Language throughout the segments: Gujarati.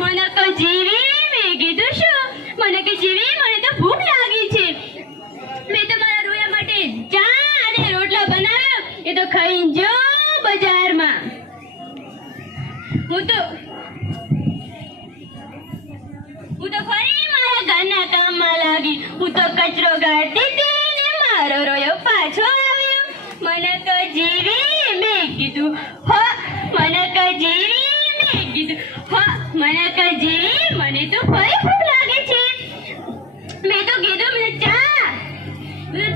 મને તો જીવી મેં કીધું શું. મને કે જીવી, મને તો ભૂખ લાગી છે. મેં તો મારા રોયા માટે ચા અને બનાવ્યો. એ તો ખાઈને જો બજારમાં. હું તો હું તો ફરી મારા ઘરના કામમાં લાગી. હું તો કચરો ગાળતી હતી મારો રોયો પાછો મને તો જીવી મેં કીધું, હો. મને તો જીવી મેં કીધું, હો. તો જીવી મને તો ફરી લાગે છે. મેં તો કીધું મને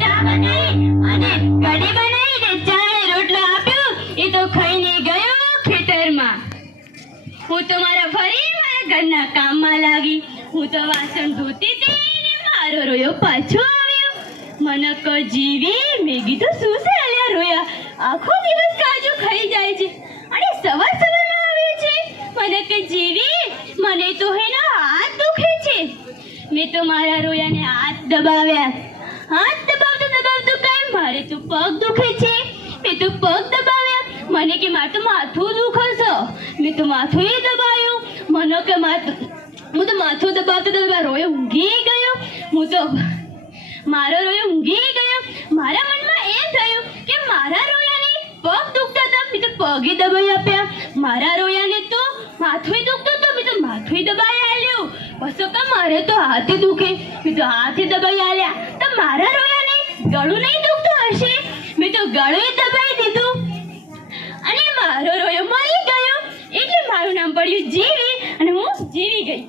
ચા બનાવી અને કઢી બનાવી રોટલો આપ્યો, એ તો ખાઈને ગયો ખેતરમાં. હું તો મારા ફરી મારા ઘરના કામમાં લાગી. હું તો વાસણ ધોતી હતી ને રોયો પાછો આવ્યો. મને ક જીવી મેં શું છે રોયા? આખો દિવસ કાજુ ખાઈ જાય છે અને સવાર સવારમાં આવે છે મને કે જીવી મને તો હેના હાથ દુખે છે મેં તો મારા રોયાને હાથ દબાવ્યા. હાથ દબાવતો દબાવતો કાંઈ? મારે તો પગ દુખે છે. મેં તો પગ દબાવ્યા. મને કે મારે તો માથું દુખે છે. મેં તો માથું એ દબાયું. મને કે માથું હું તો માથું દબાવતો દબાવ્યા રોયો ઊંઘી ગયો. હું તો મારો રોયો ઊંઘી ગયો. મારા મનમાં એમ થયું કે મારા રોયાને પગ દુખતા હતા. મેં તો પગે દબાઈ આપ્યા. મારા રોયાને તો માથું દુખતું હતું. મેં તો માથું દબાઈ પછી કે મારે તો હાથે દુખે. મેં તો હાથે દબાઈ આલ્યા. તો મારા રોયાને ગળું નહીં દુખતું હશે? મેં તો ગળું દબાઈ દીધું. અને મારો રોયો મરી ગયો. એટલે મારું નામ પડ્યું જીવી અને હું જીવી ગઈ.